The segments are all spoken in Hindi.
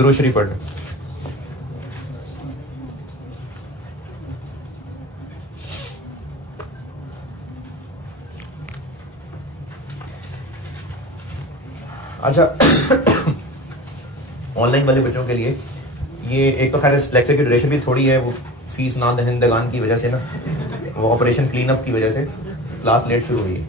दुरूद शरीफ पढ़। अच्छा ऑनलाइन वाले बच्चों के लिए ये एक तो खैर इस लेक्चर की ड्यूरेशन भी थोड़ी है, वो फीस ना दहिंदगान की वजह से ना, वो ऑपरेशन क्लीन अप की वजह से क्लास लेट शुरू हुई है।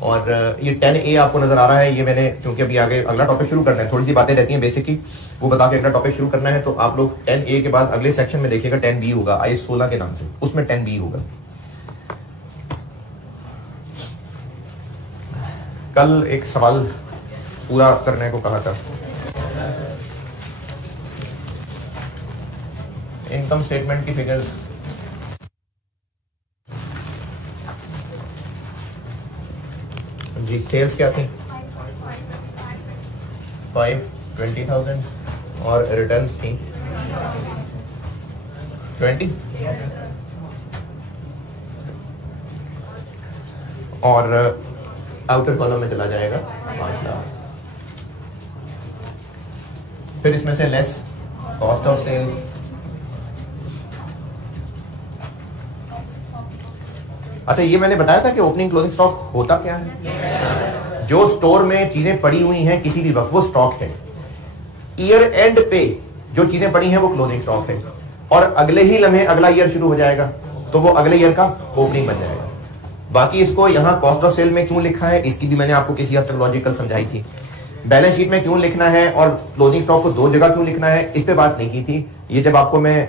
और ये 10A आपको नजर आ रहा है, ये मैंने चूंकि अभी आगे अगला टॉपिक शुरू करना है, थोड़ी सी बातें रहती हैं बेसिक की, वो बता के अगला टॉपिक शुरू करना है। तो आप लोग 10A के बाद अगले सेक्शन में देखिएगा 10B होगा, IS 16 के नाम से, उसमें 10B होगा। कल एक सवाल पूरा करने को कहा था, इनकम स्टेटमेंट की फिगर्स जी। सेल्स क्या थी? 520,000 और रिटर्न्स थी 20 और आउटर कॉलम में चला जाएगा 5 लाख। फिर इसमें से लेस कॉस्ट ऑफ सेल्स, अच्छा ये मैंने बताया था कि ओपनिंग क्लोजिंग स्टॉक होता क्या है। जो स्टोर में चीजें पड़ी हुई हैं किसी भी वक्त, वो स्टॉक है। ईयर एंड पे जो चीजें पड़ी हैं वो क्लोजिंग स्टॉक है, और अगले ही लम्हे अगला ईयर शुरू हो जाएगा तो वो अगले ईयर का ओपनिंग बन जाएगा। बाकी इसको यहाँ कॉस्ट ऑफ सेल में क्यों लिखा है, इसकी भी मैंने आपको किसी हद तक लॉजिकल समझाई थी। बैलेंस शीट में क्यों लिखना है और क्लोजिंग स्टॉक को 2 जगह क्यों लिखना है, इस पे बात नहीं की थी। ये जब आपको मैं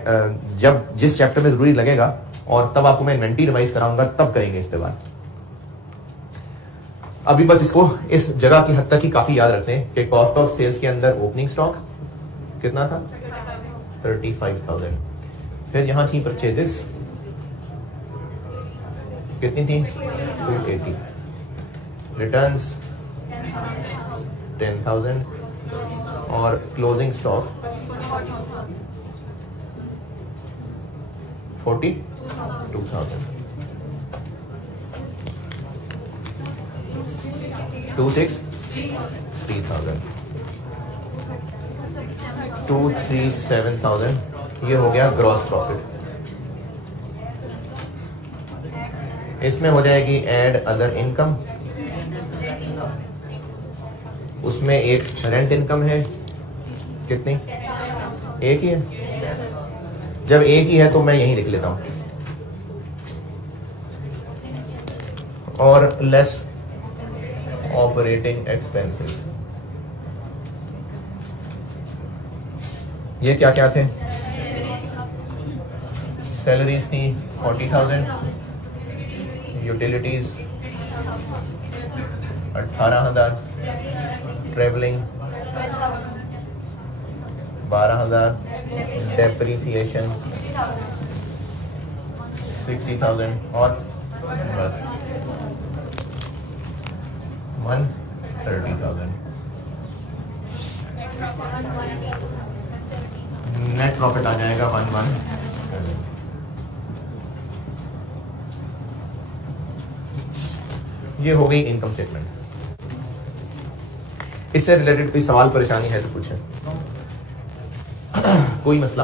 जब जिस चैप्टर में जरूरी लगेगा और तब आपको मैं इन्वेंटरी रिवाइज कराऊंगा, तब करेंगे इस पे बात। अभी बस इसको इस जगह की हद तक ही काफी याद रखते हैं कि कॉस्ट ऑफ सेल्स के अंदर ओपनिंग स्टॉक कितना था? 35,000। फिर यहां थी परचेजेस कितनी थी? 280। रिटर्न्स 10,000 और क्लोजिंग स्टॉक 42,000। 2,630,000 237,000 ये हो गया ग्रॉस प्रॉफिट। इसमें हो जाएगी ऐड अदर इनकम, उसमें एक रेंट इनकम है, कितनी? एक ही है। जब एक ही है तो मैं यहीं लिख लेता हूं, और लेस ऑपरेटिंग एक्सपेंसेस। ये क्या क्या थे? सैलरीज थी 40,000, यूटिलिटीज 18,000, ट्रेवलिंग 12,000, डेप्रिसिएशन 60,000 और बस 130,000। नेट प्रॉफिट आ जाएगा 117। ये हो गई इनकम स्टेटमेंट। इससे रिलेटेड कोई सवाल परेशानी है तो पूछें। कोई मसला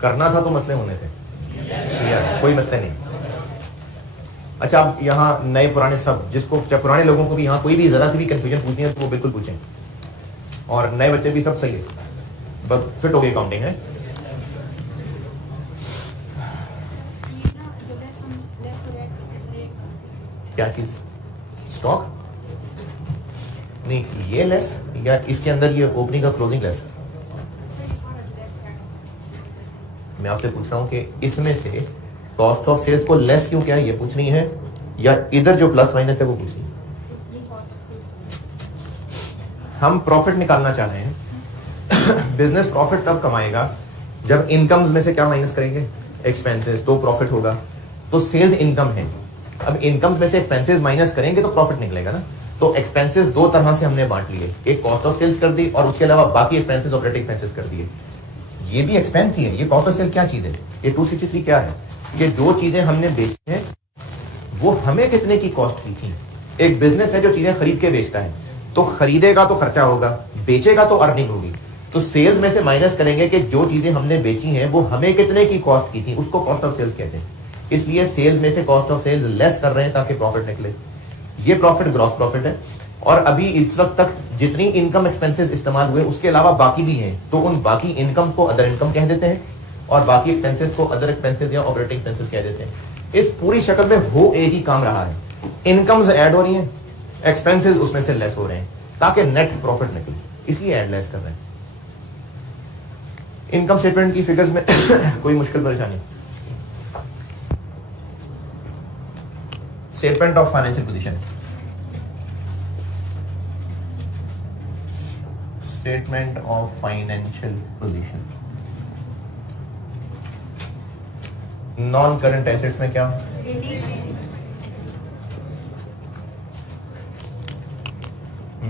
करना था तो मसले होने थे, कोई मसले नहीं। अच्छा अब यहाँ नए पुराने सब, जिसको पुराने लोगों को भी यहाँ कोई भी जरा सी भी कंफ्यूजन पूछनी है तो वो बिल्कुल पूछें, और नए बच्चे भी सब सही है, बस फिट हो गई अकाउंटिंग है। क्या चीज? स्टॉक नहीं, ये लेस या इसके अंदर ये ओपनिंग और क्लोजिंग लेस। मैं आपसे पूछ रहा हूं कि इसमें से कॉस्ट ऑफ सेल्स को लेस क्यों किया, ये पूछनी है, या इधर जो प्लस माइनस है वो पूछनी है? हम प्रॉफिट निकालना चाह रहे हैं। बिजनेस प्रॉफिट तब कमाएगा जब इनकम्स में से क्या माइनस करेंगे? एक्सपेंसेस, तो प्रॉफिट होगा। तो सेल्स इनकम है, अब इनकम में से एक्सपेंसेस माइनस करेंगे तो प्रॉफिट निकलेगा ना। तो एक्सपेंसेस 2 तरह से हमने बांट लिए, एक कॉस्ट ऑफ सेल्स कर दी और उसके अलावा बाकी एक्सपेंसेस ऑपरेटिंग एक्सपेंसेस कर दिए। ये भी एक्सपेंस ही है। ये कॉस्ट ऑफ सेल क्या चीज है? ये 263 क्या है? ये जो चीजें हमने बेची हैं वो हमें कितने की कॉस्ट की थी। एक बिजनेस है जो चीजें खरीद के बेचता है, तो खरीदेगा तो खर्चा होगा, बेचेगा तो अर्निंग होगी। तो सेल्स में से माइनस करेंगे कि जो चीजें हमने बेची हैं वो हमें कितने की कॉस्ट की थी, उसको कॉस्ट ऑफ सेल्स कहते हैं। इसलिए सेल्स में से कॉस्ट ऑफ सेल्स लेस कर रहे हैं ताकि प्रॉफिट निकले। ये प्रॉफिट ग्रॉस प्रॉफिट है। और अभी इस वक्त तक जितनी इनकम एक्सपेंसेस इस्तेमाल हुए उसके अलावा बाकी भी हैं, तो उन बाकी इनकम को अदर इनकम कह देते हैं और बाकी एक्सपेंसेस को अदर एक्सपेंसेस या ऑपरेटिंग एक्सपेंसेस कह देते हैं। इस पूरी शक्ल में हो एक ही काम रहा है, इनकम्स ऐड हो रही हैं, एक्सपेंसेस उसमें से लेस हो रहे हैं ताकि नेट प्रॉफिट निकले, इसलिए ऐड लेस कर रहे हैं। इनकम स्टेटमेंट की फिगर्स में कोई मुश्किल परेशानी? Statement of financial position, statement of financial position. Non current assets में क्या?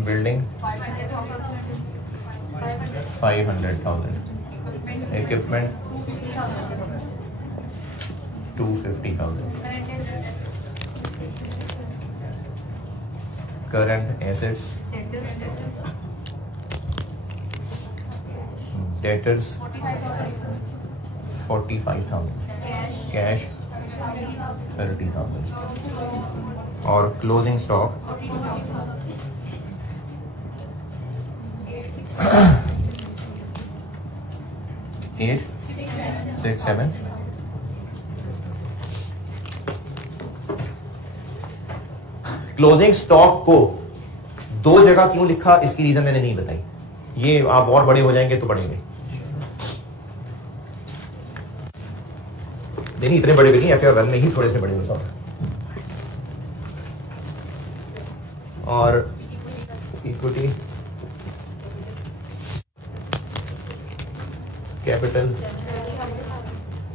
Building 500,000, equipment 250,000, current assets, debtors 45,000, cash 30,000 और क्लोजिंग स्टॉक 867। क्लोजिंग स्टॉक को दो जगह क्यों लिखा, इसकी रीजन मैंने नहीं बताई। ये आप और बड़े हो जाएंगे तो बढ़ेंगे, नहीं इतने बड़े भी नहीं, FY 1 में ही थोड़े से बड़े हो सब। और इक्विटी कैपिटल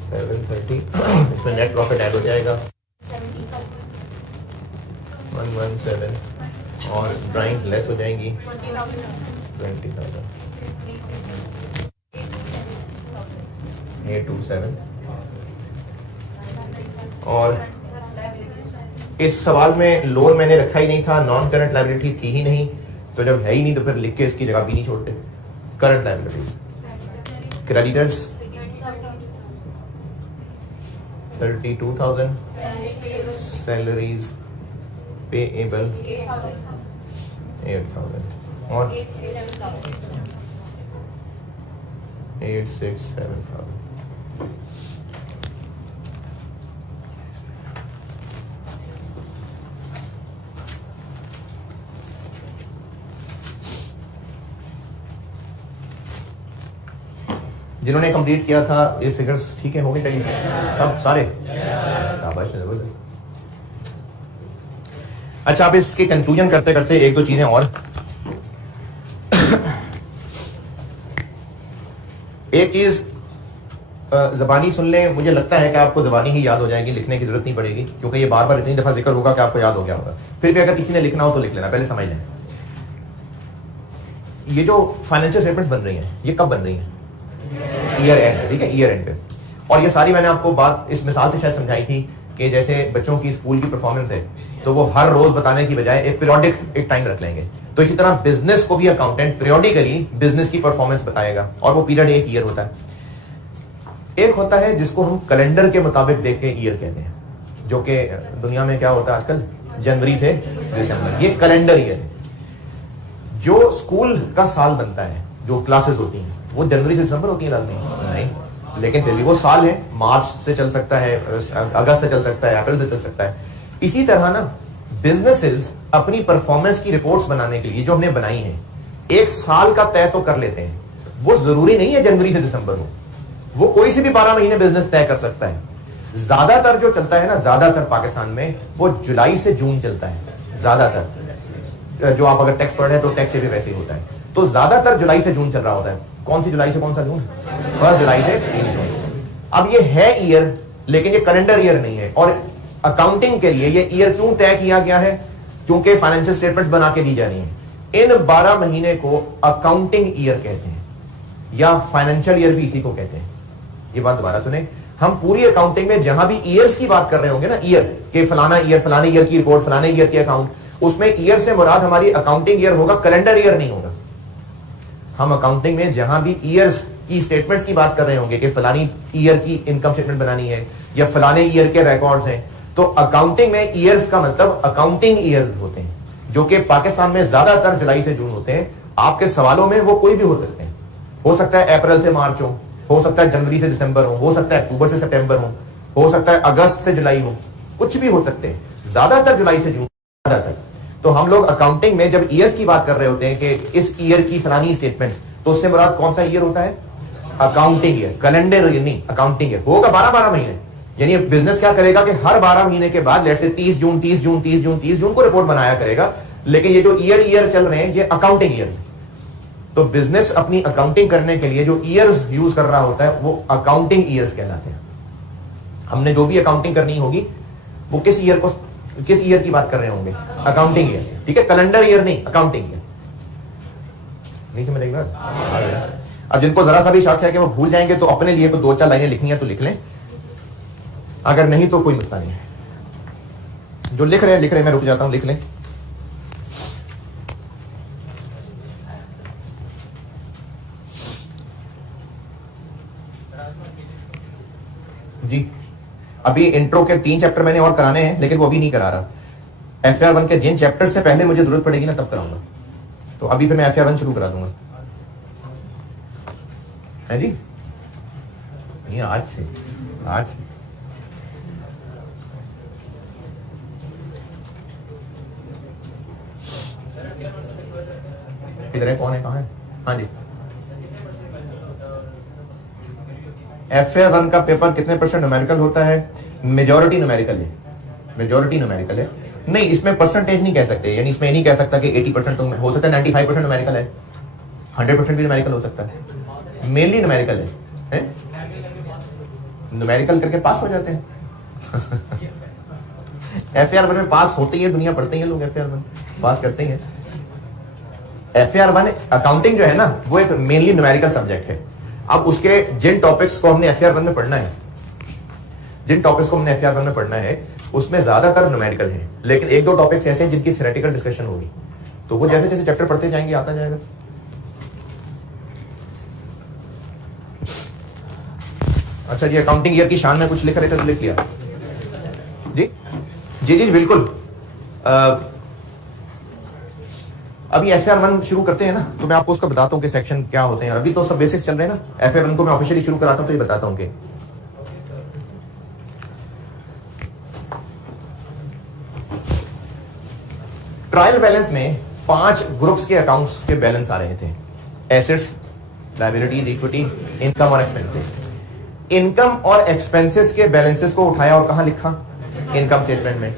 730, इसमें नेट प्रॉफिट ऐड हो जाएगा 117 और ड्राइंग लेस हो जाएंगी 20,000, 827। और इस सवाल में लोन मैंने रखा ही नहीं था, नॉन करंट लायबिलिटी थी ही नहीं, तो जब है ही नहीं तो फिर लिख के इसकी जगह भी नहीं छोड़ते। Current liabilities, creditors 32,000, salaries payable 8,000 और 867,000। जिन्होंने कंप्लीट किया था ये फिगर्स ठीक है, हो गए टैली सब सारे? शाबाश, जबरदस्त। अच्छा, अब इसके कंक्लूजन करते करते एक दो चीजें और। एक चीज जबानी सुन लें, मुझे लगता है कि आपको जबानी ही याद हो जाएगी, लिखने की जरूरत नहीं पड़ेगी, क्योंकि ये बार बार इतनी दफा जिक्र होगा कि आपको याद हो गया होगा। फिर भी अगर किसी ने लिखना हो तो लिख लेना, पहले समझ लें। ये जो फाइनेंशियल स्टेटमेंट्स बन रही हैं, ये कब बन रही हैं? ईयर एंड, ठीक है, ईयर एंड पे। और ये सारी मैंने आपको बात इस मिसाल से शायद समझाई थी कि जैसे बच्चों की स्कूल की परफॉर्मेंस है तो वो हर रोज बताने की बजाय एक पीरियोडिक एक टाइम रख लेंगे, तो इसी तरह बिजनेस को भी अकाउंटेंट पीरियोडिकली बिजनेस की परफॉर्मेंस बताएगा, और वो पीरियड एक ईयर होता है। एक होता है जिसको हम कैलेंडर के मुताबिक देख के ईयर कहते हैं, जो कि दुनिया में क्या होता है आजकल, जनवरी से दिसंबर, ये कैलेंडर ईयर है। जो स्कूल का साल बनता है, जो क्लासेस होती हैं, वो जनवरी से दिसंबर होती है लाजमी नहीं, लेकिन फिर भी वो साल है, मार्च से चल सकता है, अगस्त से चल सकता है, अप्रैल से चल सकता है। इसी तरह ना बिजनेसेस अपनी परफॉर्मेंस की रिपोर्ट्स बनाने के लिए जो हमने बनाई हैं, एक साल का तय तो कर लेते हैं। वो जरूरी नहीं है जनवरी से दिसंबर हो, वो कोई से भी 12 महीने बिजनेस तय कर सकता है। ज्यादातर जो चलता है ना, ज्यादातर पाकिस्तान में वो जुलाई से जून चलता है, ज्यादातर। जो आप अगर टैक्स पढ़ रहे हैं तो टैक्स से भी वैसे ही होता है, तो ज्यादातर जुलाई से जून चल रहा होता है। कौन सी जुलाई से कौन सा जून? 1 जुलाई से 3 जून। अब ये है ईयर, लेकिन ये कैलेंडर ईयर नहीं है। और अकाउंटिंग के लिए ये ईयर क्यों तय किया गया है? क्योंकि फाइनेंशियल स्टेटमेंट्स बना के दी जा रही हैं। इन 12 महीने को अकाउंटिंग ईयर कहते हैं, या फाइनेंशियल ईयर भी इसी को कहते हैं। ये बात दोबारा सुने, हम पूरी अकाउंटिंग में जहां भी ईयर्स की बात कर रहे होंगे ना, ईयर के फलाना ईयर, फलाने ईयर की रिपोर्ट, फलाने ईयर के अकाउंट, उसमें ईयर से मुराद हमारी अकाउंटिंग ईयर होगा, कैलेंडर ईयर नहीं होगा। हम अकाउंटिंग में जहां भी ईयर्स की स्टेटमेंट्स की बात कर रहे होंगे कि फलानी ईयर की इनकम स्टेटमेंट बनानी है या फलाने ईयर के रिकॉर्ड्स हैं, तो अकाउंटिंग में ईयर्स का मतलब अकाउंटिंग ईयर होते हैं, जो कि पाकिस्तान में ज्यादातर जुलाई से जून होते हैं। आपके सवालों में वो कोई भी हो सकते हैं, हो सकता है अप्रैल से मार्च हो सकता है जनवरी से दिसंबर हो सकता है अक्टूबर से सितंबर हो सकता है अगस्त से जुलाई हो, कुछ भी हो सकते हैं, ज्यादातर जुलाई से जून ज्यादातर। तो हम लोग अकाउंटिंग में जब ईयर्स की बात कर रहे होते हैं कि इस ईयर की फलानी स्टेटमेंट्स, तो उससे मुराद कौन सा ईयर होता है? अकाउंटिंग ईयर, कैलेंडर ईयर नहीं, अकाउंटिंग ईयर होगा 12-12 महीने। यानी बिजनेस क्या करेगा कि हर 12 महीने के बाद लेट से 30 जून 30 जून 30 जून 30 जून को रिपोर्ट बनाया करेगा। लेकिन ये जो ईयर चल रहे हैं ये अकाउंटिंग ईयर्स, तो बिजनेस अपनी अकाउंटिंग करने के लिए जो ईयर्स यूज कर रहा होता है वो अकाउंटिंग ईयर्स कहलाते हैं। हमने जो भी अकाउंटिंग करनी होगी वो किस ईयर की बात कर रहे होंगे? अकाउंटिंग ईयर, ठीक है, कैलेंडर ईयर नहीं, अकाउंटिंग ईयर। नहीं समझ रही बात? अब जिनको जरा सा भी शक है कि वो भूल जाएंगे तो अपने लिए तो 2-4 लाइनें लिखनी है तो लिख लें, अगर नहीं तो कोई मसला नहीं है। जो लिख रहे हैं मैं रुक जाता हूं, लिख लें। जी अभी इंट्रो के 3 चैप्टर मैंने और कराने हैं, लेकिन वो अभी नहीं करा रहा। FR1 के जिन चैप्टर से पहले मुझे जरूरत पड़ेगी ना तब कराऊंगा, तो अभी फिर मैं FR1 शुरू करा दूंगा, है जी? नहीं, आज से किधर है, कौन है, कहां है? हाँ जी, FR1 का पेपर कितने % न्यूमेरिकल होता है? मेजॉरिटी न्यूमेरिकल है। नहीं, इसमें परसेंटेज नहीं कह सकते, यानी इसमें नहीं कह सकता कि 80% तो हो सकता है, 95% न्यूमेरिकल है, 100% भी न्यूमेरिकल हो सकता है। मेनली न्यूमेरिकल है? न्यूमेरिकल करके पास हो जाते हैं। FR1 में पास होते ही है, दुनिया पढ़ते ही लोग, FR1 पास करते हैं। FR1 अकाउंटिंग जो है ना वो एक मेनली न्यूमेरिकल सब्जेक्ट है। अब उसके जिन टॉपिक्स को हमने FR1 में पढ़ना है, उसमें ज्यादातर न्यूमेरिकल है, लेकिन 1-2 टॉपिक्स ऐसे हैं जिनकी थ्योरेटिकल डिस्कशन होगी, तो वो जैसे जैसे चैप्टर पढ़ते जाएंगे आता जाएगा। अच्छा जी, अकाउंटिंग ईयर की शान में कुछ लिख रहे थे तो लिख लिया जी बिल्कुल। अभी FR1 शुरू करते हैं ना, तो मैं आपको उसका बताता हूं कि सेक्शन क्या होते हैं। अभी तो सब बेसिक्स चल रहे हैं ना, FR1 को मैं ऑफिशियली शुरू कराता हूं तो ये बताता हूं कि ट्रायल बैलेंस में 5 ग्रुप्स के अकाउंट्स के बैलेंस आ रहे थे, एसेट्स, लायबिलिटीज, इक्विटी, इनकम और एक्सपेंसेस। इनकम और एक्सपेंसेस के बैलेंसेस को उठाया और कहां लिखा? इनकम स्टेटमेंट में।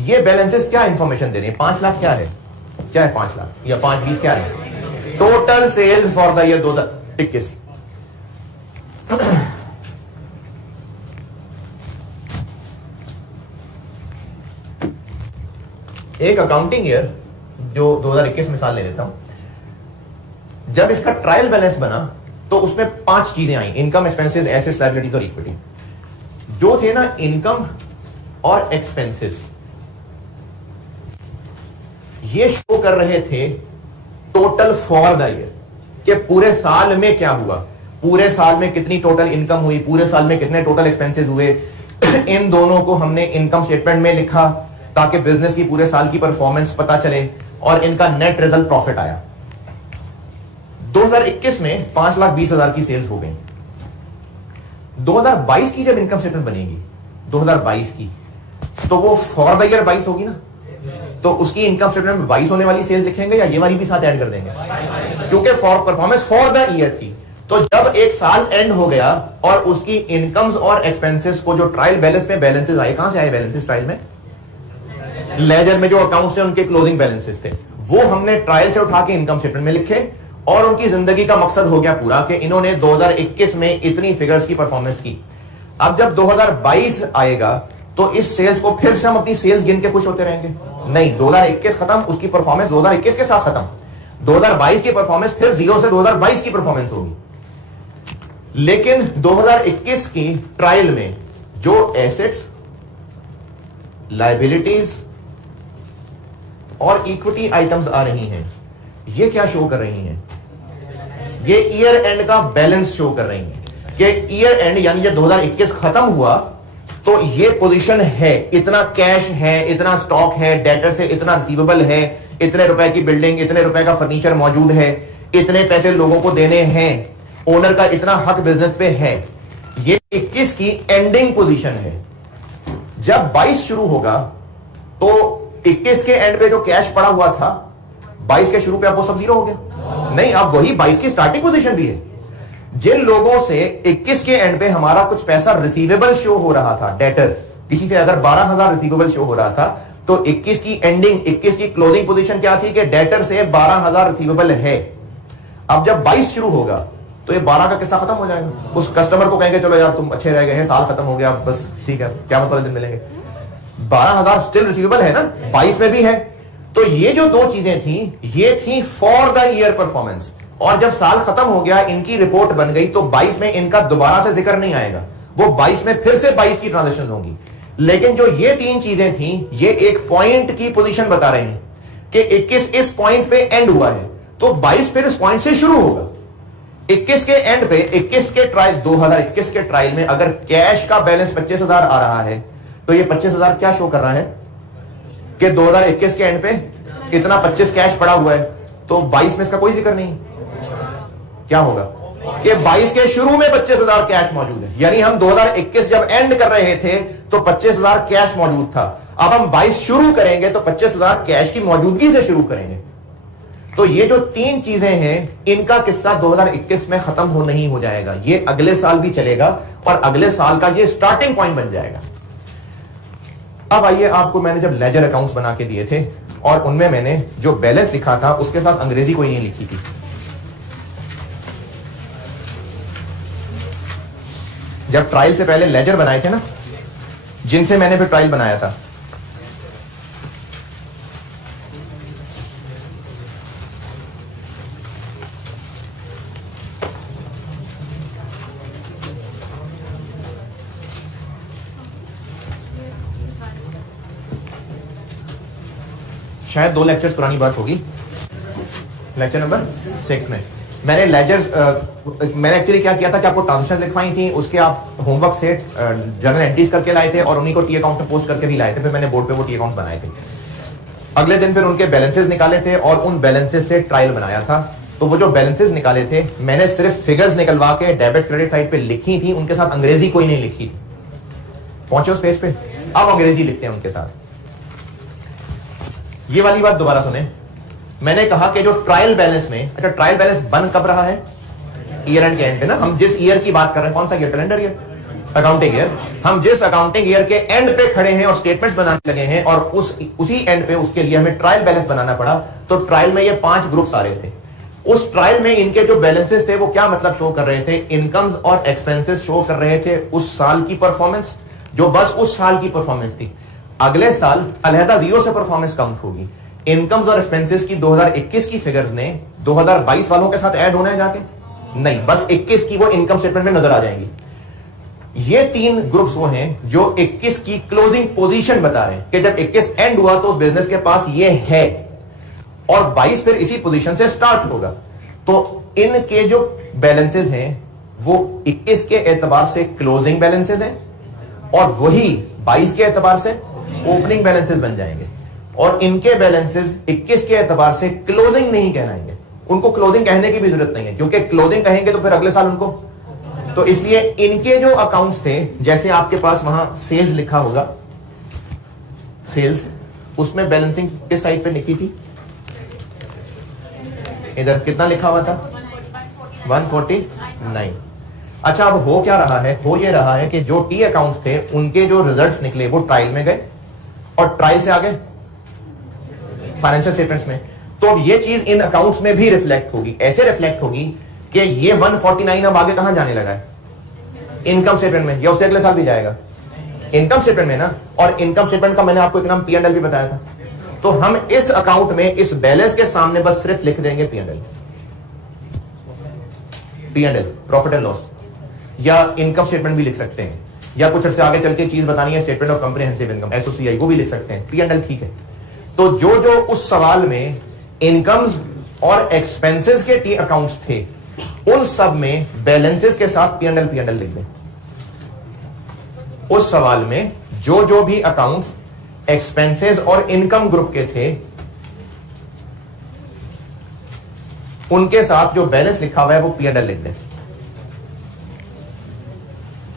ये बैलेंसेस क्या इंफॉर्मेशन दे रहे हैं? 5 लाख क्या है 5 लाख या 5-20 क्या है? Total sales for the year 2021। एक अकाउंटिंग ईयर जो 2021 मिसाल ले लेता हूं, जब इसका ट्रायल बैलेंस बना तो उसमें 5 चीजें आई, इनकम, एक्सपेंसेस, एसेट्स, लायबिलिटीज और इक्विटी। जो थे ना इनकम और एक्सपेंसेस, ये शो कर रहे थे टोटल फॉर द ईयर, कि पूरे साल में क्या हुआ, पूरे साल में कितनी टोटल इनकम हुई, पूरे साल में कितने टोटल एक्सपेंसेस हुए। इन दोनों को हमने इनकम स्टेटमेंट में लिखा ताकि बिजनेस की पूरे साल की परफॉर्मेंस पता चले, और इनका नेट रिजल्ट प्रॉफिट आया। 2021 में 5,20,000 की सेल्स हो गई। 2022 की जब इनकम स्टेटमेंट बनेगी 2022 की, तो वो फॉर द ईयर 22 होगी ना, तो उसकी इनकम स्टेटमेंट में 22 होने वाली सेल्स लिखेंगे या ये वाली भी साथ ऐड कर देंगे? क्योंकि for performance for the year थी। तो जब एक साल एंड हो गया और उसकी इनकम्स और एक्सपेंसेस को जो ट्रायल बैलेंस में बैलेंसेस आए, कहां से आए बैलेंसेस? ट्रायल में, लेजर में जो अकाउंट्स थे उनके क्लोजिंग बैलेंसेस थे, वो हमने ट्रायल से उठा के इनकम स्टेटमेंट में लिखे, और उनकी जिंदगी का मकसद हो गया पूरा कि इन्होंने 2021 में इतनी फिगर्स की परफॉर्मेंस की। अब जब 2022 आएगा तो इस सेल्स को फिर से हम अपनी सेल्स गिन के खुश होते रहेंगे? नहीं, 2021 खत्म, उसकी परफॉर्मेंस 2021 के साथ खत्म। 2022 की परफॉर्मेंस फिर 0 से 2022 की परफॉर्मेंस होगी। लेकिन 2021 की ट्रायल में जो एसेट्स, लायबिलिटीज और इक्विटी आइटम्स आ रही हैं, ये क्या शो कर रही हैं? ये ईयर एंड का बैलेंस शो कर रही हैं कि ईयर एंड यानी जब 2021 खत्म हुआ तो ये पोजीशन है, इतना कैश है, इतना स्टॉक है, डेटर से इतना रिसीवेबल है, इतने रुपए की बिल्डिंग, इतने रुपए का फर्नीचर मौजूद है, इतने पैसे लोगों को देने हैं, ओनर का इतना हक बिजनेस पे है। ये 21 की एंडिंग पोजीशन है। जब 22 शुरू होगा तो 21 के एंड पे जो कैश पड़ा हुआ था 22 के शुरू पे अब वो सब जीरो हो गया? नहीं, अब वही 22 की स्टार्टिंग पोजीशन भी है। जिन लोगों से 21 के एंड पे हमारा कुछ पैसा रिसीवेबल शो हो रहा था, डेटर, किसी से अगर 12,000 रिसीवेबल शो हो रहा था तो 21 की एंडिंग, 21 की क्लोजिंग पोजीशन क्या थी कि डेटर से 12,000 रिसीवेबल है। अब जब 22 शुरू होगा तो ये 12 का किस्सा खत्म हो जाएगा। उस कस्टमर को कहेंगे चलो यार तुम अच्छे रह गए हैं, साल खत्म हो गया, बस ठीक है, क़यामत वाले दिन मिलेंगे। 12,000 स्टिल रिसीवेबल है ना, 22 में भी है। तो ये जो दो चीजें थी, ये थी फॉर द ईयर परफॉर्मेंस। और जब साल खत्म हो गया, इनकी रिपोर्ट बन गई तो 22 में इनका दोबारा से जिक्र नहीं आएगा, वो 22 में फिर से 22 की ट्रांजेक्शन होंगी। लेकिन जो ये तीन चीजें थी, ये एक पॉइंट की पोजीशन बता रहे हैं कि 21 इस पॉइंट पे एंड हुआ है तो 22 फिर इस पॉइंट से शुरू होगा। 21 के एंड पे, 21 के ट्रायल, 2021 के ट्रायल में अगर कैश का बैलेंस 25,000 आ रहा है तो ये 25,000 क्या शो कर रहा है कि 2021 के एंड पे इतना 25 कैश पड़ा हुआ है, तो 22 में इसका कोई जिक्र नहीं। क्या होगा कि 22 के शुरू में 25,000 कैश मौजूद है, यानी हम 2021 जब एंड कर रहे थे तो 25,000 कैश मौजूद था। अब हम 22 शुरू करेंगे तो 25,000 कैश की मौजूदगी से शुरू करेंगे। तो ये जो तीन चीजें हैं, इनका किस्सा 2021 में खत्म हो नहीं हो जाएगा, ये अगले साल भी चलेगा और अगले साल का ये स्टार्टिंग पॉइंट बन जाएगा। अब आइए, आपको मैंने जब लेजर अकाउंट्स बना के दिए थे और उनमें मैंने जो बैलेंस लिखा था उसके साथ अंग्रेजी कोई नहीं लिखी थी। जब ट्रायल से पहले लेजर बनाए थे ना, जिनसे मैंने फिर ट्रायल बनाया था, शायद 2 लेक्चर्स पुरानी बात होगी, लेक्चर नंबर 6 में मैंने लेजर्स मैंने एक्चुअली क्या किया था कि आपको ट्रांजेक्शन लिखवाई थी, उसके आप होमवर्क से जर्नल एंट्रीज करके लाए थे और उन्हीं को टी अकाउंट में पोस्ट करके भी लाए थे। फिर मैंने बोर्ड पे वो टी अकाउंट बनाए थे। अगले दिन फिर उनके बैलेंसेस निकाले थे और उन बैलेंसेस से ट्रायल बनाया था। तो वो जो बैलेंसेस निकाले थे, मैंने सिर्फ फिगर्स निकलवा के डेबिट क्रेडिट साइड पे लिखी थी, उनके साथ अंग्रेजी कोई नहीं लिखी थी। पहुंचे उस पेज पे, अब अंग्रेजी लिखते हैं उनके साथ। ये वाली बात दोबारा सुने, मैंने कहा कि जो ट्रायल बैलेंस में, अच्छा ट्रायल बैलेंस बन कब रहा है? ईयर एंड के एंड पे ना। हम जिस ईयर की बात कर रहे हैं, कौन सा year? Calendar year, accounting year. हम जिस अकाउंटिंग ईयर के एंड पे खड़े हैं और स्टेटमेंट्स बनाने लगे हैं और उसी एंड पे उसके लिए हमें ट्रायल बैलेंस बनाना पड़ा। तो ट्रायल में ये 5 ग्रुप्स आ रहे थे। उस ट्रायल में इनके जो बैलेंसेस थे वो क्या मतलब शो कर रहे थे? इनकम्स और एक्सपेंसेस शो कर रहे थे उस साल की परफॉर्मेंस, जो बस उस साल की परफॉर्मेंस थी। अगले साल अलहदा जीरो से परफॉर्मेंस काउंट होगी। इनकम्स और एक्सपेंसेस की 2021 की फिगर्स ने 2022 वालों के साथ ऐड होना है जाके? नहीं, बस 21 की वो इनकम स्टेटमेंट में नजर आ जाएंगी। ये 3 ग्रुप्स वो हैं जो 21 की क्लोजिंग पोजीशन बता रहे हैं कि जब 21 एंड हुआ तो उस बिजनेस के पास ये है और 22 फिर इसी पोजीशन से स्टार्ट होगा। तो इनके जो बैलेंसेस हैं वो 21 के एतबार से क्लोजिंग बैलेंसेस हैं और वही 22 के एतबार से ओपनिंग बैलेंसेस बन जाएंगे। और इनके बैलेंसेस 21 के एतबार से क्लोजिंग नहीं कहलाएंगे, उनको क्लोजिंग कहने की भी जरूरत नहीं है, क्योंकि क्लोजिंग कहेंगे तो फिर अगले साल उनको, तो इसलिए इनके जो अकाउंट्स थे, जैसे आपके पास वहां सेल्स लिखा होगा, सेल्स, उसमें बैलेंसिंग किस साइड पे लिखी थी? इधर कितना लिखा हुआ था? 149। अच्छा, अब हो क्या रहा है? हो ये रहा है कि जो टी अकाउंट्स थे उनके जो रिजल्ट्स निकले वो ट्रायल में गए और ट्रायल से आगे फाइनेंशियल स्टेटमेंट्स में। तो ये चीज इन अकाउंट्स में भी रिफ्लेक्ट होगी, ऐसे रिफ्लेक्ट होगी कि ये 149 अब आगे कहां जाने लगा है? इनकम स्टेटमेंट में, या उससे अगले साल भी जाएगा इनकम स्टेटमेंट में ना। और इनकम स्टेटमेंट का मैंने आपको एक नाम P&L भी बताया था। तो हम इस अकाउंट में इस बैलेंस के सामने बस सिर्फ लिख देंगे P&L, प्रॉफिट एंड लॉस, या इनकम स्टेटमेंट भी लिख सकते हैं, या कुछ अर्से आगे चल के चीज बतानी है statement of comprehensive income, SOCI, वो भी लिख सकते हैं। P&L ठीक है। तो जो जो उस सवाल में इनकम्स और एक्सपेंसेस के टी अकाउंट्स थे, उन सब में बैलेंसेस के साथ P&L लिख दें। उस सवाल में जो जो भी अकाउंट्स एक्सपेंसेस और इनकम ग्रुप के थे, उनके साथ जो बैलेंस लिखा हुआ है वो P&L लिख दें।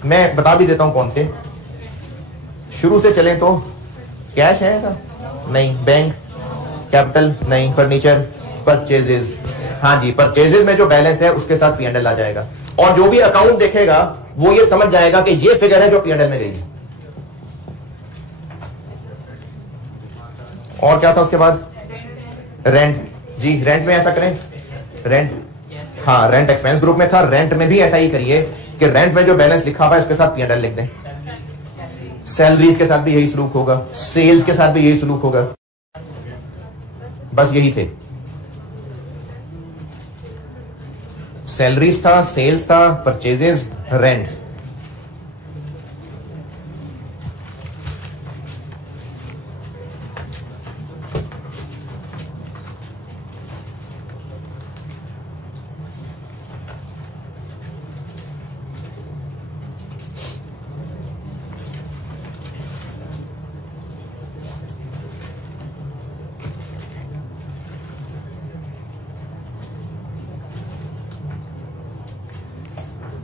मैं बता भी देता हूं कौन से। शुरू से चले तो कैश है ऐसा नहीं, बैंक, कैपिटल नहीं, फर्नीचर, परचेजेस, हाँ जी, परचेजेस में जो बैलेंस है उसके साथ P&L आ जाएगा, और जो भी अकाउंट देखेगा वो ये समझ जाएगा कि ये फिगर है जो P&L में गई है। और क्या था उसके बाद? रेंट, जी रेंट में ऐसा करें, रेंट, हाँ रेंट एक्सपेंस ग्रुप में था, रेंट में भी ऐसा ही करिए कि रेंट में जो बैलेंस लिखा हुआ है उसके साथ P&L लिख दें। सैलरीज के साथ भी यही सलूक होगा, सेल्स के साथ भी यही सलूक होगा, बस यही थे। सैलरीज था, सेल्स था, परचेजेस, रेंट।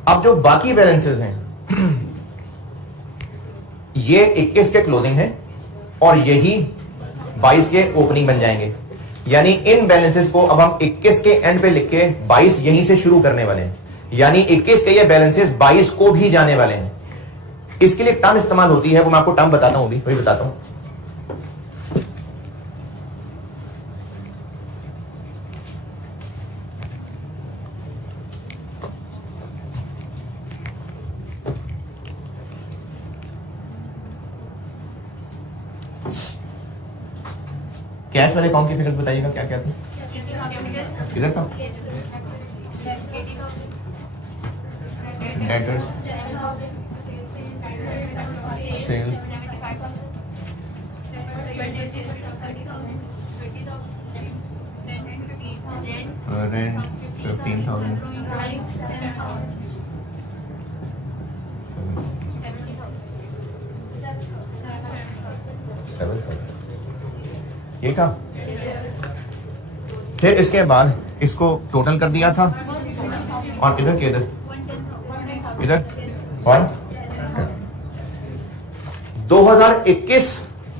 अब जो बाकी बैलेंसेस हैं ये 21 के क्लोजिंग है और यही 22 के ओपनिंग बन जाएंगे। यानी इन बैलेंसेस को अब हम 21 के एंड पे लिख के 22 यहीं से शुरू करने वाले हैं। यानी 21 के ये बैलेंसेस 22 को भी जाने वाले हैं। इसके लिए टर्म इस्तेमाल होती है, वो मैं आपको टर्म बताता हूं, वही बताता हूं। कैश वाले अकाउंट की फिगर बताइएगा क्या क्या थी? किधर था? डेटर्स, सेल्स, रेंट 15,000, ये था। फिर इसके बाद इसको टोटल कर दिया था, और इधर के इधर और 2021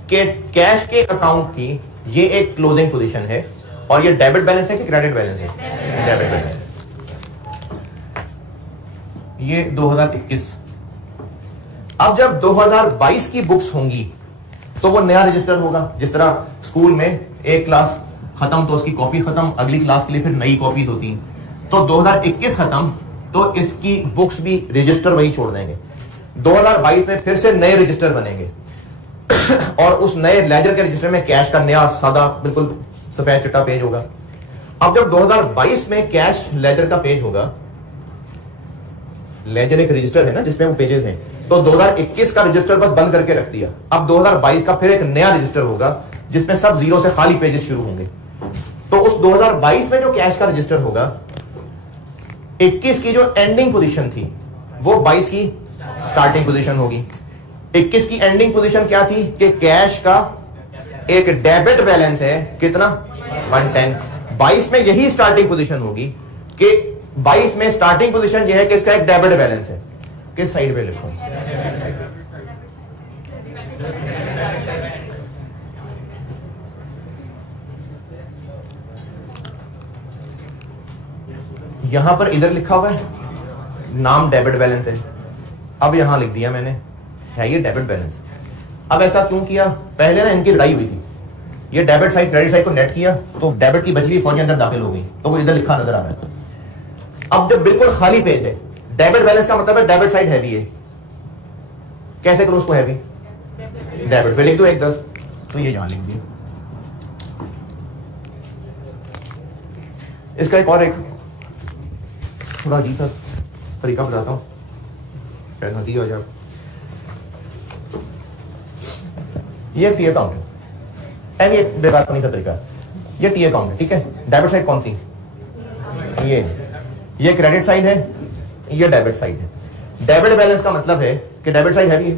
के कैश के अकाउंट की ये एक क्लोजिंग पोजीशन है, और ये डेबिट बैलेंस है कि क्रेडिट बैलेंस है? Debit balance. ये 2021। अब जब 2022 की बुक्स होंगी तो वो नया रजिस्टर होगा। जिस तरह स्कूल में एक क्लास खत्म तो उसकी कॉपी खत्म, अगली क्लास के लिए फिर नई कॉपीज होती हैं। तो 2021 खत्म तो इसकी बुक्स भी रजिस्टर वही छोड़ देंगे। 2022 में फिर से नए रजिस्टर बनेंगे और उस नए लेजर के रजिस्टर में कैश का नया सादा बिल्कुल सफेद चिट्टा पेज होगा। अब जब 2022 में कैश लेजर का पेज होगा, लेजर एक रजिस्टर है ना जिसमें वो पेजेस हैं, तो 2021 का रजिस्टर बस बंद करके रख दिया। अब 2022 का फिर एक नया रजिस्टर होगा जिसमें सब जीरो से खाली पेजेस शुरू होंगे। तो उस 2022 में जो कैश का रजिस्टर होगा, 21 की जो एंडिंग पोजीशन थी वो 22 की स्टार्टिंग पोजीशन होगी। 21 की एंडिंग पोजीशन क्या थी कि कैश का एक डेबिट बैलेंस है कितना, 110। 22 में यही स्टार्टिंग पोजीशन होगी कि 22 में स्टार्टिंग पोजीशन यह है कि इसका एक डेबिट बैलेंस है। किस साइड पे लिखूं? यहां पर इधर लिखा हुआ है नाम डेबिट बैलेंस है। अब यहां लिख दिया मैंने, है ये डेबिट बैलेंस। अब ऐसा क्यों किया? पहले ना इनकी लड़ाई हुई थी, ये डेबिट साइड क्रेडिट साइड को नेट किया तो डेबिट की बची हुई फौजी अंदर दाखिल हो गई, तो वो इधर लिखा नजर आ रहा है। अब जब बिल्कुल खाली पेज है, डेबिट बैलेंस का मतलब है डेबिट साइड हैवी है। कैसे करूं उसको हैवी? डेबिट पे लिख दो 110, तो ये यहां लिख दिया। इसका एक और एक थोड़ा अजीब सा तरीका बताता हूं, शायद हंसी हो जाए। ये टी अकाउंट है, ये बेकार नहीं सा तरीका, ये टी अकाउंट है, ठीक है। डेबिट साइड कौन सी, ये क्रेडिट साइड है, ये डेबिट साइड है। डेबिट बैलेंस का मतलब है कि डेबिट साइड हैवी है,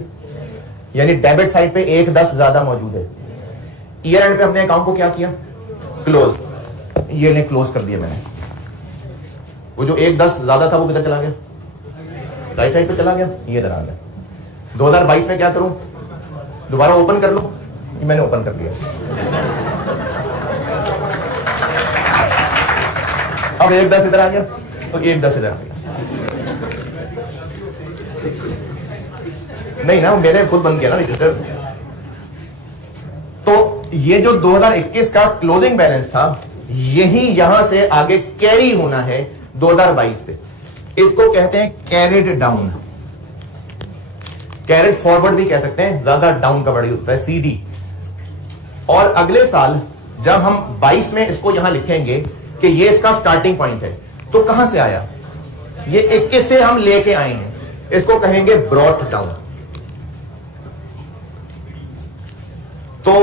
यानी डेबिट साइड पे 1/10 ज्यादा मौजूद है। ईयर एंड पे अपने अकाउंट को क्या किया, क्लोज, ये ने क्लोज कर दिया मैंने। वो जो 1/10 ज्यादा था वो किधर चला गया, राइट साइड पे चला गया, ये इधर आ गया। 2022 में क्या करूं, दोबारा ओपन कर लो, मैंने ओपन कर लिया। अब 1/10 इधर आ गया तो 1/10 इधर आ गया। नहीं ना, मैंने खुद बंद किया ना रजिस्टर। तो ये जो 2021 का क्लोजिंग बैलेंस था, यही यहां से आगे कैरी होना है 2022 पे। इसको कहते हैं कैरिड डाउन, कैरिड फॉरवर्ड भी कह सकते हैं, ज्यादा डाउन का बड़ी होता है, सीडी। और अगले साल जब हम 22 में इसको यहां लिखेंगे कि ये इसका स्टार्टिंग पॉइंट है, तो कहां से आया, ये 21 से हम लेके आए हैं, इसको कहेंगे ब्रॉट डाउन। तो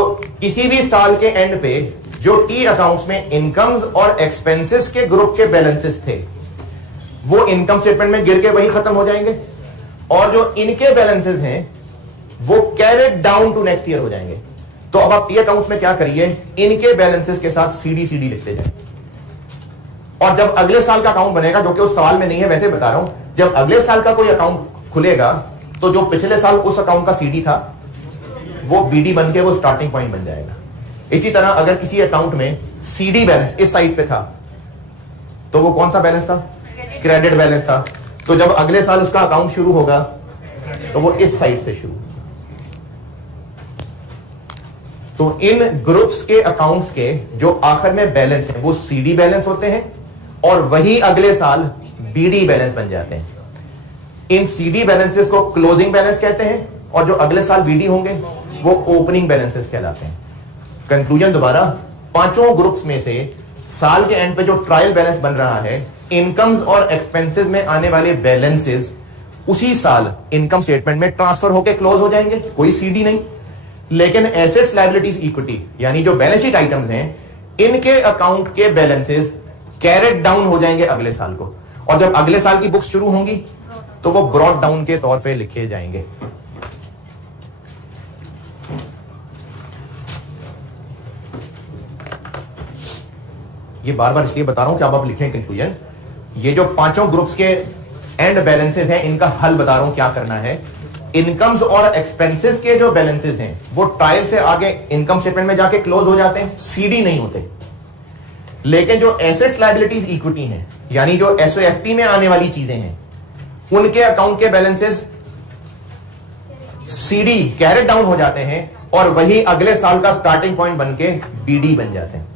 किसी भी साल के एंड पे जो टी अकाउंट्स में इनकम्स और एक्सपेंसेस के ग्रुप के बैलेंसेस थे, वो इनकम स्टेटमेंट में गिर के वहीं खत्म हो जाएंगे, और जो इनके बैलेंसेस हैं वो carried down to next year हो जाएंगे। तो अब आप टी अकाउंट्स में क्या करिए, इनके बैलेंसेस के साथ सीडी लिखते जाए, और जब अगले साल का अकाउंट बनेगा, जो कि उस सवाल में नहीं है, वैसे बता रहा हूं, जब अगले साल का कोई अकाउंट खुलेगा तो जो पिछले साल उस अकाउंट का सीडी था वो बीडी बन के वो स्टार्टिंग पॉइंट बन जाएगा। इसी तरह अगर किसी अकाउंट में सीडी बैलेंस इस साइड पे था तो वो कौन सा बैलेंस था, क्रेडिट बैलेंस था। तो जब अगले साल उसका अकाउंट शुरू होगा तो वो इस साइड से शुरू। तो इन ग्रुप्स के अकाउंट्स के जो आखिर में बैलेंस है वो सीडी बैलेंस होते हैं, और वही अगले साल बीडी बैलेंस बन जाते हैं। इन सीडी बैलेंसेस को क्लोजिंग बैलेंस कहते हैं, और जो अगले साल बीडी होंगे वो ओपनिंग बैलेंसेस कहलाते हैं। कंक्लूजन दोबारा, पांचों ग्रुप्स में से साल के एंड पे जो ट्रायल बैलेंस बन रहा है, इनकम्स और एक्सपेंसेस में आने वाले बैलेंसेस उसी साल इनकम स्टेटमेंट में ट्रांसफर होकर क्लोज हो जाएंगे, कोई सीडी नहीं। लेकिन एसेट्स, लायबिलिटीज, इक्विटी, यानी जो बैलेंस शीट आइटम्स हैं, इनके अकाउंट के बैलेंसेस कैरेट डाउन हो जाएंगे अगले साल को, और जब अगले साल की बुक्स शुरू होंगी तो वो ब्रॉट डाउन के तौर पे लिखे जाएंगे। ये बार बार इसलिए बता रहा हूं कि अब आप लिखें कंक्लूजन। ये जो पांचों ग्रुप्स के एंड बैलेंसेस हैं, इनका हल बता रहा हूं क्या करना है। इनकम्स और एक्सपेंसेस के जो बैलेंसेस हैं वो ट्रायल से आगे इनकम स्टेटमेंट में जाके क्लोज हो जाते हैं, सीडी नहीं होते। लेकिन जो एसेट्स, लायबिलिटीज, इक्विटी हैं, यानी जो एसओएफपी में आने वाली चीजें हैं, उनके अकाउंट के बैलेंसेस सीडी कैरेट डाउन हो जाते हैं, और वही अगले साल का स्टार्टिंग पॉइंट बन के बीडी बन जाते हैं।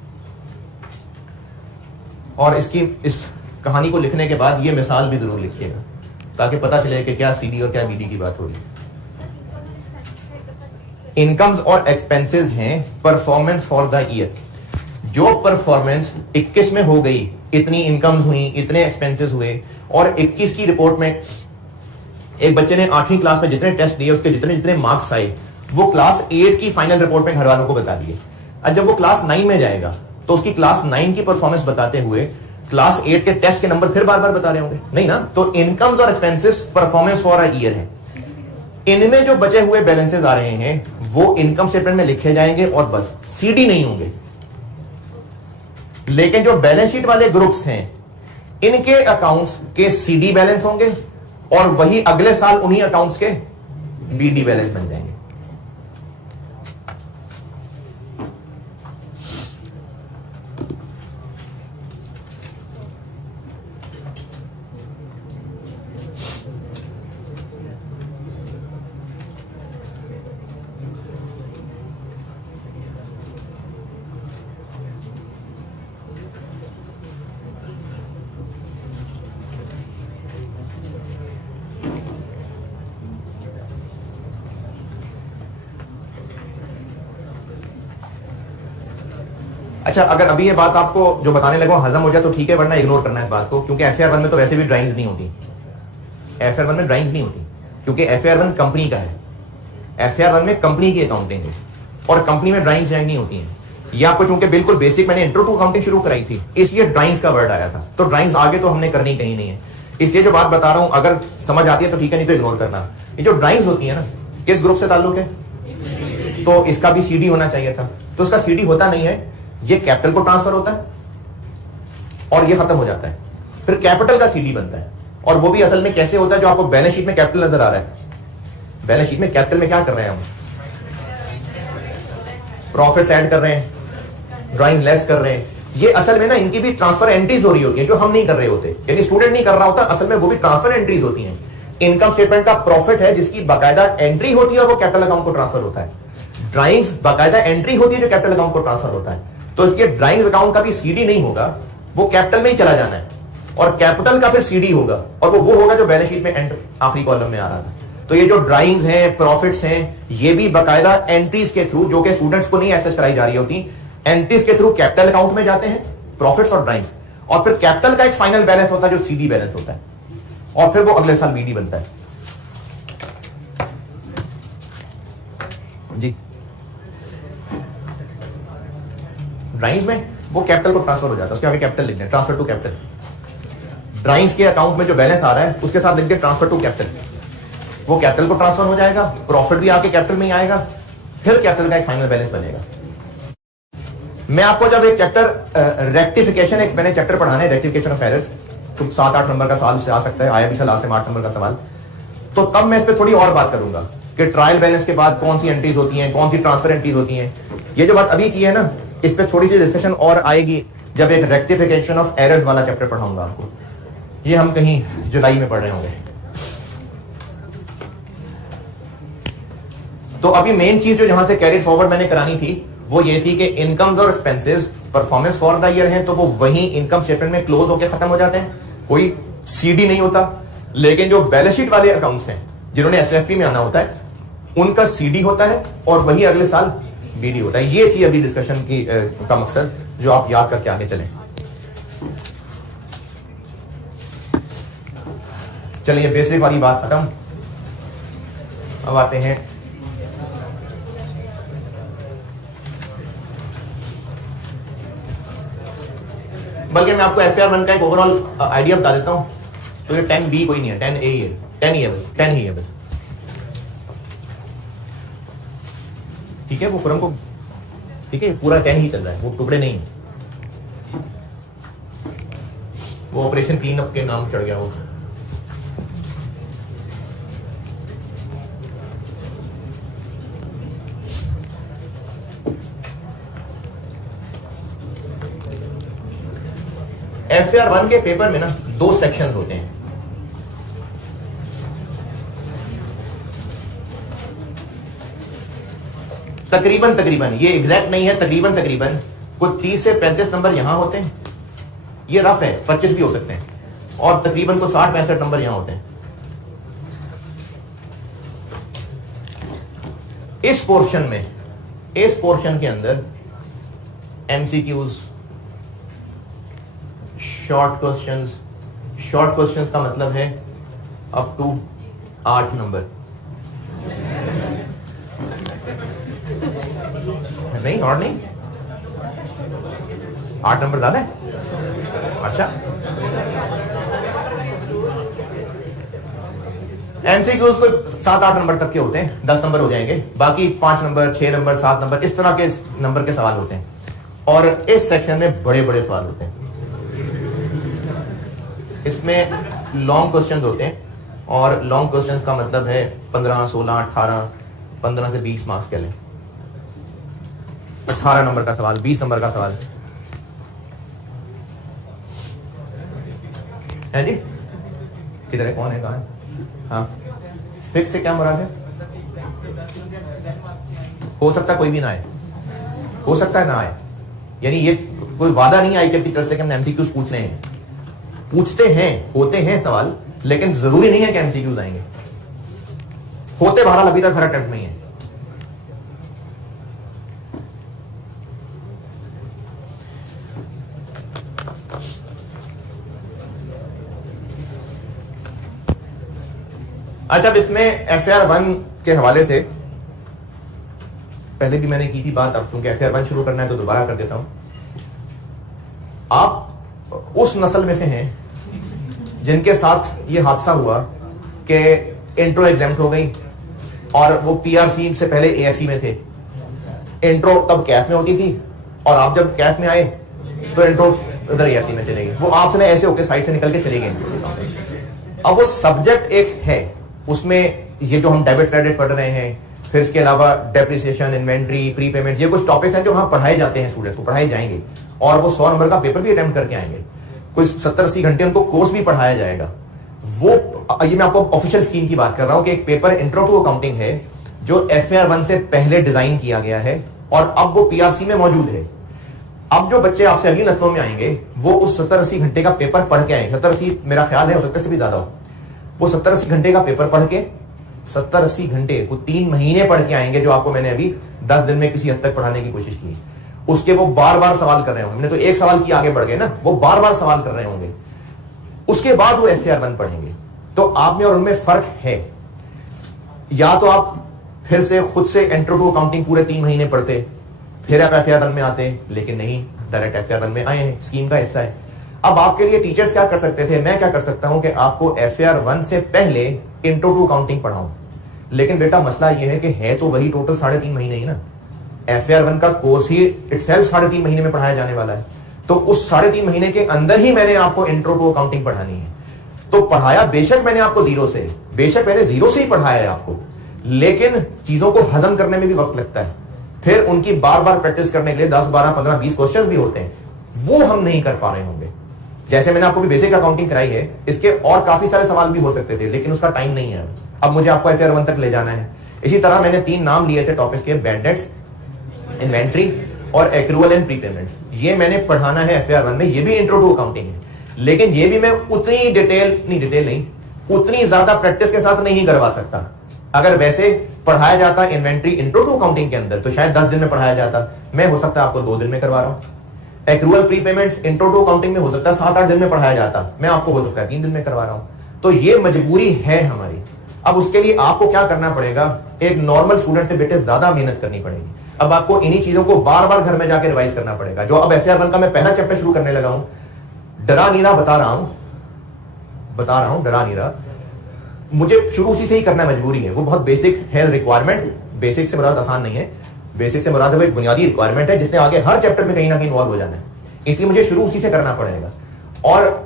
और इसकी इस कहानी को लिखने के बाद ये मिसाल भी जरूर लिखिएगा, ताकि पता चले कि क्या सीडी और क्या बीडी की बात हो रही है। इनकम्स और एक्सपेंसेस हैं परफॉर्मेंस फॉर द ईयर। जो परफॉर्मेंस 21 में हो गई, इतनी इनकम्स हुई, इतने एक्सपेंसेस हुए, और 21 की रिपोर्ट में एक बच्चे ने 8वीं क्लास में जितने टेस्ट दिए, उसके जितने जितने मार्क्स आए, वो क्लास 8 की फाइनल रिपोर्ट में घर वालों को बता दिए। और जब वो क्लास 9 में जाएगा तो उसकी क्लास 9 की परफॉर्मेंस बताते हुए क्लास 8 के टेस्ट के नंबर फिर बार बार बता रहे होंगे, नहीं ना। तो इनकम्स और expenses performance for a year है। इनमें जो बचे हुए बैलेंसेस आ रहे हैं वो इनकम स्टेटमेंट में लिखे जाएंगे और बस, सीडी नहीं होंगे। लेकिन जो बैलेंस शीट वाले ग्रुप्स हैं, इनके अकाउंट्स के सीडी बैलेंस होंगे, और वही अगले साल उन्हीं अकाउंट्स के बीडी बैलेंस बन जाएंगे। अच्छा, अगर अभी ये बात आपको जो बताने लगा हजम हो जाए तो ठीक है, वरना इग्नोर करना है इस बात को, क्योंकि एफआईआर 1 में तो वैसे भी ड्राइंग्स नहीं होती। एफआईआर 1 में ड्राइंग्स नहीं होती क्योंकि एफआईआर 1 कंपनी का है। एफआईआर 1 में कंपनी की अकाउंटिंग है, और कंपनी में ड्राइंग्स नहीं होती हैं। ये आपको चूंकि बिल्कुल बेसिक मैंने इंट्रो टू अकाउंटिंग शुरू कराई थी, इसलिए ड्राइंग्स का वर्ड आया था। तो ड्राइंग्स आगे तो हमने करनी कहीं नहीं है, इसलिए जो बात बता रहा हूं अगर समझ आती है तो ठीक है, नहीं तो इग्नोर करना। ये जो ड्राइंग्स होती है ना, किस ग्रुप से ताल्लुक है? तो इसका भी सीडी होना चाहिए था, तो इसका सीडी होता नहीं है, ये कैपिटल को ट्रांसफर होता है और ये खत्म हो जाता है, फिर कैपिटल का सीडी बनता है। और वो भी असल में कैसे होता है? जो आपको बैलेंस शीट में कैपिटल नजर आ रहा है, बैलेंस शीट में कैपिटल में क्या कर रहे हैं हम? प्रॉफिट्स ऐड कर रहे हैं, ड्राइंग लेस कर रहे हैं। ये असल में ना इनकी भी ट्रांसफर एंट्रीज हो रही होती है जो हम नहीं कर रहे होते, यानी स्टूडेंट नहीं कर रहा होता, असल में वो भी ट्रांसफर एंट्रीज होती हैं। इनकम स्टेटमेंट का प्रॉफिट है जिसकी बाकायदा एंट्री होती है और वो कैपिटल अकाउंट को ट्रांसफर होता है। ड्राइंग्स बाकायदा एंट्री होती है जो कैपिटल अकाउंट को ट्रांसफर होता है। तो इसलिए ड्राइंग्स अकाउंट का भी सीडी नहीं होगा, वो कैपिटल में ही चला जाना है, और कैपिटल का फिर सीडी होगा, और वो होगा जो बैलेंस शीट में एंड आखिरी कॉलम में आ रहा था। तो ये जो ड्राइंग्स हैं, प्रॉफिट्स हैं, ये भी बाकायदा एंट्रीज के थ्रू, जो कि स्टूडेंट्स को नहीं एसेस कराई जा रही होती, एंट्रीज के थ्रू कैपिटल अकाउंट में जाते हैं, प्रॉफिट्स और ड्राइंग्स, और फिर कैपिटल का एक फाइनल बैलेंस होता है जो सीडी बैलेंस होता है, और फिर वो अगले साल बीडी बनता है। जी, ड्राइंग्स में वो कैपिटल को ट्रांसफर हो जाता है, उसके आगे कैपिटल लिख दें, ट्रांसफर टू कैपिटल। ड्राइंग्स के अकाउंट में जो बैलेंस आ रहा है उसके साथ लिख दें ट्रांसफर टू कैपिटल, वो कैपिटल को ट्रांसफर हो जाएगा, प्रॉफिट भी आके कैपिटल में ही आएगा, फिर कैपिटल का एक फाइनल बैलेंस बनेगा। मैं आपको जब एक चैप्टर रेक्टिफिकेशन, एक मैंने चैप्टर पढ़ाना है रेक्टिफिकेशन ऑफ एरर्स, तो 7-8 नंबर का सवाल आ सकता है, आया भी था लास्ट में 8 नंबर का सवाल, तो तब मैं इस पर थोड़ी और बात करूंगा कि ट्रायल बैलेंस के बाद कौन सी एंट्रीज होती हैं, कौन सी ट्रांसफर एंट्रीज होती हैं। ये जो बात अभी की है ना, इस पर थोड़ी सी डिस्कशन और आएगी जब एक रेक्टिफिकेशन ऑफ एरर्स वाला चैप्टर पढ़ाऊंगा आपको। ये हम कहीं जुलाई में पढ़ रहे होंगे। तो अभी मेन चीज जो यहां से कैरी फॉरवर्ड मैंने करानी थी वो ये थी कि इनकम्स और expenses performance for the year है, तो वो वही इनकम स्टेटमेंट में क्लोज होकर खत्म हो जाते हैं, कोई सीडी नहीं होता। लेकिन जो बैलेंस शीट वाले अकाउंट्स हैं जिन्होंने एसएफपी में आना होता है, उनका सीडी होता है और वही अगले साल बीडी होता है। ये थी अभी डिस्कशन की का मकसद, जो आप याद करके आगे चलें। चलिए, बेसिक वाली बात खत्म, अब आते हैं बल्कि मैं आपको एफआर 1 का एक ओवरऑल आइडिया बता देता हूं। तो ये 10B कोई नहीं है, 10A ही है, 10 ही है बस, 10 ही है बस, ठीक है। वो क्रम को, ठीक है, पूरा 10 ही चल रहा है, वो टुकड़े नहीं, वो ऑपरेशन क्लीन अप के नाम चढ़ गया वो। एफआर 1 के पेपर में ना 2 सेक्शन होते हैं। तकरीबन ये एग्जैक्ट नहीं है, तकरीबन कुछ 30 से 35 नंबर यहां होते हैं, ये रफ है, 25 भी हो सकते हैं, और तकरीबन को 60-65 नंबर यहां होते हैं। इस पोर्शन के अंदर एमसीक्यूज, शॉर्ट क्वेश्चंस का मतलब है अप टू 8 नंबर, नहीं और नहीं, 8 नंबर ज्यादा है। अच्छा, एमसीक्यूज को 7-8 नंबर तक के होते हैं, 10 नंबर हो जाएंगे, बाकी 5 नंबर, 6 नंबर, 7 नंबर, इस तरह के नंबर के सवाल होते हैं। और इस सेक्शन में बड़े बड़े सवाल होते हैं, इसमें लॉन्ग क्वेश्चंस होते हैं, और लॉन्ग क्वेश्चंस का मतलब है 15, 16, 18, 15 से 20 मार्क्स के लें, 18 नंबर का सवाल, 20 नंबर का सवाल है जी। किधर है, कौन है, कहां है? हाँ, फिक्स से क्या मुराद है? हो सकता है कोई भी ना आए, हो सकता है ना आए, यानी ये कोई वादा नहीं आई कि टीचर से कि हम एमसीक्यूज पूछ रहे हैं, पूछते हैं, होते हैं सवाल, लेकिन जरूरी नहीं है कि एमसीक्यूज आएंगे, होते बहरहाल अभी तक हर अटेम्प्ट में ही है। अच्छा, अब इसमें एफआर 1 के हवाले से पहले भी मैंने की थी बात, अब चूंकि FAR 1 शुरू करना है तो दोबारा कर देता हूं। आप उस नस्ल में से हैं जिनके साथ ये हादसा हुआ कि इंट्रो एग्जाम हो गई और वो PRC से पहले AFC में थे। इंट्रो तब कैफ में होती थी और आप जब कैफ में आए तो इंट्रो उधर AFC में चले गए। वो आपने ऐसे होके साइड से निकल के चले गए। अब वो सब्जेक्ट एक है, उसमें ये जो हम डेबिट क्रेडिट पढ़ रहे हैं, फिर इसके अलावा डेप्रिसिएशन, इन्वेंट्री, प्री पेमेंट, ये कुछ टॉपिक्स हैं जो वहां पढ़ाए जाते हैं स्टूडेंट को, पढ़ाए जाएंगे और वो 100 नंबर का पेपर भी अटेम्प्ट करके आएंगे। कोई 70-80 घंटे उनको कोर्स भी पढ़ाया जाएगा। वो ये मैं आपको ऑफिशियल स्कीम की बात कर रहा हूं कि एक पेपर इंट्रो टू अकाउंटिंग है जो FAR 1 से पहले डिजाइन किया गया है और अब वो PRC में मौजूद है। अब जो बच्चे आपसे अगली नस्लों में आएंगे वो उस 70-80 घंटे का पेपर पढ़ के आएंगे। 70-80 मेरा ख्याल है, हो सकता है से भी ज्यादा हो। वो 70-80 घंटे का पेपर पढ़ के 70-80 घंटे को 3 महीने पढ़ के आएंगे, जो आपको मैंने अभी 10 दिन में किसी हद तक पढ़ाने की कोशिश की। उसके वो बार बार सवाल कर रहे होंगे, मैंने तो एक सवाल की आगे बढ़ गए ना, वो बार बार सवाल कर रहे होंगे। उसके बाद वो FAR 1 पढ़ेंगे। तो आप में और उनमें फर्क है। या तो आप फिर से खुद से इंट्रो टू अकाउंटिंग पूरे 3 महीने पढ़ते, फिर आप FAR 1 में आते, लेकिन नहीं, डायरेक्ट FAR 1 में आए हैं, स्कीम का हिस्सा है। अब आपके लिए टीचर्स क्या कर सकते थे, मैं क्या कर सकता हूं कि आपको FAR 1 से पहले इंट्रो टू अकाउंटिंग पढ़ाऊं। लेकिन बेटा मसला यह है कि है तो वही टोटल 3.5 महीने ही ना। FAR 1 का कोर्स ही इटसेल्फ 3.5 महीने में पढ़ाया जाने वाला है। तो उस 3.5 महीने के अंदर ही मैंने आपको इंट्रो टू अकाउंटिंग पढ़ानी है। तो पढ़ाया बेशक मैंने आपको जीरो से, बेशक मैंने जीरो से ही पढ़ाया है आपको, लेकिन चीजों को हजम करने में भी वक्त लगता है। फिर उनकी बार बार प्रैक्टिस करने के लिए 10, 12, 15, 20 क्वेश्चंस भी होते हैं, वो हम नहीं कर पा रहे होंगे। जैसे मैंने आपको भी बेसिक अकाउंटिंग कराई है, इसके और काफी सारे सवाल भी हो सकते थे, लेकिन उसका टाइम नहीं है। अब मुझे आपको FAR 1 तक ले जाना है। इसी तरह मैंने 3 नाम लिए थे टॉपिक्स के, बैड डेट्स, इन्वेंट्री और एक्रूअल एंड प्रीपेमेंट्स। ये मैंने पढ़ाना है FAR 1 में, ये भी इंट्रो टू अकाउंटिंग है, लेकिन ये भी मैं उतनी डिटेल नहीं, उतनी ज्यादा प्रैक्टिस के साथ नहीं करवा सकता। अगर वैसे पढ़ाया जाता इन्वेंट्री इंट्रो टू अकाउंटिंग के अंदर तो शायद 10 दिन में पढ़ाया जाता, मैं हो सकता है आपको 2 दिन में करवा रहा हूं। एक्रूअल प्रीपेमेंट्स इंट्रो टू अकाउंटिंग में हो सकता है 7-8 दिन में पढ़ाया जाता, मैं आपको हो सकता है 3 दिन में करवा रहा हूं। तो ये मजबूरी है हमारी। अब उसके लिए आपको क्या करना पड़ेगा, एक नॉर्मल स्टूडेंट से बेटे ज्यादा मेहनत करनी पड़ेगी। अब आपको इन्हीं चीजों को बार बार घर में जाकर रिवाइज करना पड़ेगा। जो अब FAR 1 का मैं पहला चैप्टर शुरू करने लगा हूं, डरा नीरा बता रहा हूं, डरा नीरा मुझे शुरू उसी से ही करना मजबूरी है। वो बहुत बेसिक है रिक्वायरमेंट, बेसिक से मुराद आसान नहीं है, बेसिक से मुराद वो एक बुनियादी रिक्वायरमेंट है जिसने आगे हर चैप्टर में कहीं ना कहीं इन्वॉल्व हो जाना है, इसलिए मुझे शुरू उसी से करना पड़ेगा। और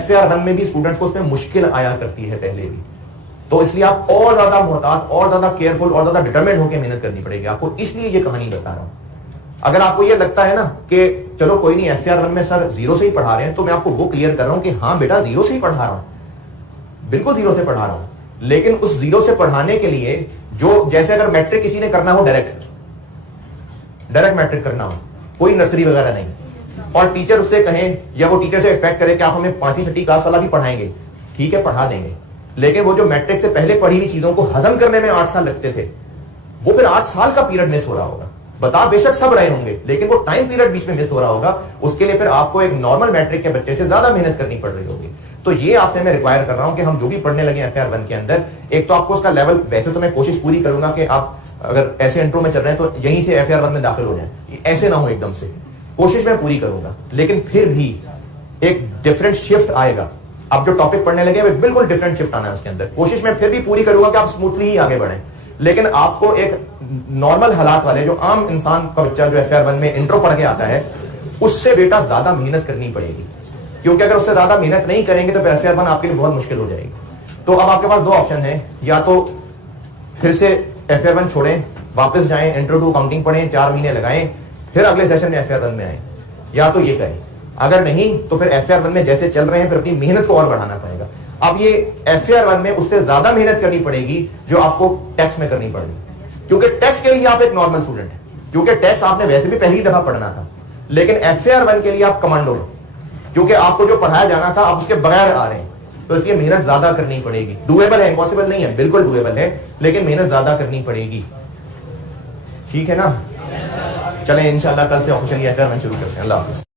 FAR 1 में भी स्टूडेंट्स को उसमें मुश्किल आया करती है पहले भी, तो इसलिए आप और ज्यादा मोहतात, और ज्यादा केयरफुल, और ज्यादा डिटरमिन्ड होकर मेहनत करनी पड़ेगी आपको। इसलिए ये कहानी बता रहा हूं। अगर आपको ये लगता है ना कि चलो कोई नहीं, FAR 1 में सर जीरो से ही पढ़ा रहे हैं, तो मैं आपको वो क्लियर कर रहा हूं कि हाँ बेटा जीरो से ही पढ़ा रहा हूं, बिल्कुल जीरो से पढ़ा रहा हूं। लेकिन उस जीरो से पढ़ाने के लिए जो, जैसे अगर मैट्रिक किसी ने करना हो, डायरेक्ट मैट्रिक करना हो, कोई नर्सरी वगैरह नहीं, और टीचर उससे कहें या वो टीचर से एक्सपेक्ट करे कि आप हमें 5वीं 6वीं क्लास वाला भी पढ़ाएंगे, ठीक है पढ़ा देंगे, लेकिन वो जो मैट्रिक से पहले पढ़ी हुई चीजों को हजम करने में 8 साल लगते थे, वो फिर 8 साल का पीरियड मिस हो रहा होगा। बता बेशक सब रहे होंगे, लेकिन वो टाइम पीरियड बीच में मिस हो रहा होगा। उसके लिए फिर आपको एक नॉर्मल मैट्रिक के बच्चे से ज्यादा मेहनत करनी पड़ रही होगी। तो ये आपसे मैं रिक्वायर कर रहा हूं कि हम जो भी पढ़ने लगे FAR 1 के अंदर, एक तो आपको उसका लेवल, वैसे तो मैं कोशिश पूरी करूंगा कि आप अगर ऐसे इंट्रो में चल रहे हैं तो यहीं से FAR 1 में दाखिल हो जाए, ऐसे ना हो एकदम से, कोशिश मैं पूरी करूंगा। लेकिन फिर भी एक डिफरेंट शिफ्ट आएगा। आप जो टॉपिक पढ़ने लगे वो बिल्कुल डिफरेंट शिफ्ट आना है उसके अंदर। कोशिश मैं फिर भी पूरी करूंगा कि आप स्मूथली ही आगे बढ़ें, लेकिन आपको एक नॉर्मल हालात वाले, जो आम इंसान का बच्चा जो FAR 1 में इंट्रो पढ़ के आता है, उससे बेटा ज्यादा मेहनत करनी पड़ेगी, क्योंकि अगर उससे ज्यादा मेहनत नहीं करेंगे तो FAR 1 आपके लिए बहुत मुश्किल हो जाएगी। तो अब आपके पास 2 ऑप्शन है, या तो फिर से FAR 1 छोड़ें, वापस जाएं, इंट्रो टू अकाउंटिंग पढ़ें, 4 महीने लगाएं, फिर अगले सेशन में FAR 1 में आए, या तो ये करें। अगर नहीं तो फिर FAR 1 में जैसे चल रहे हैं फिर अपनी मेहनत को और बढ़ाना पड़ेगा। अब ये FAR 1 में उससे ज्यादा मेहनत करनी पड़ेगी जो आपको टैक्स में करनी पड़ेगी, क्योंकि टैक्स के लिए आप एक नॉर्मल स्टूडेंट है, क्योंकि टैक्स आपने वैसे भी पहली दफा पढ़ना था, लेकिन FAR 1 के लिए आप कमांडो हो, क्योंकि आपको जो पढ़ाया जाना था आप उसके बगैर आ रहे हैं, तो इसलिए मेहनत ज्यादा करनी पड़ेगी। डुएबल है, इम्पॉसिबल नहीं है, बिल्कुल डुएबल है, लेकिन मेहनत ज्यादा करनी पड़ेगी। ठीक है ना? चलें इंशाल्लाह कल से ऑफिशियली FAR 1 शुरू करते हैं। अल्लाह हाफिज़।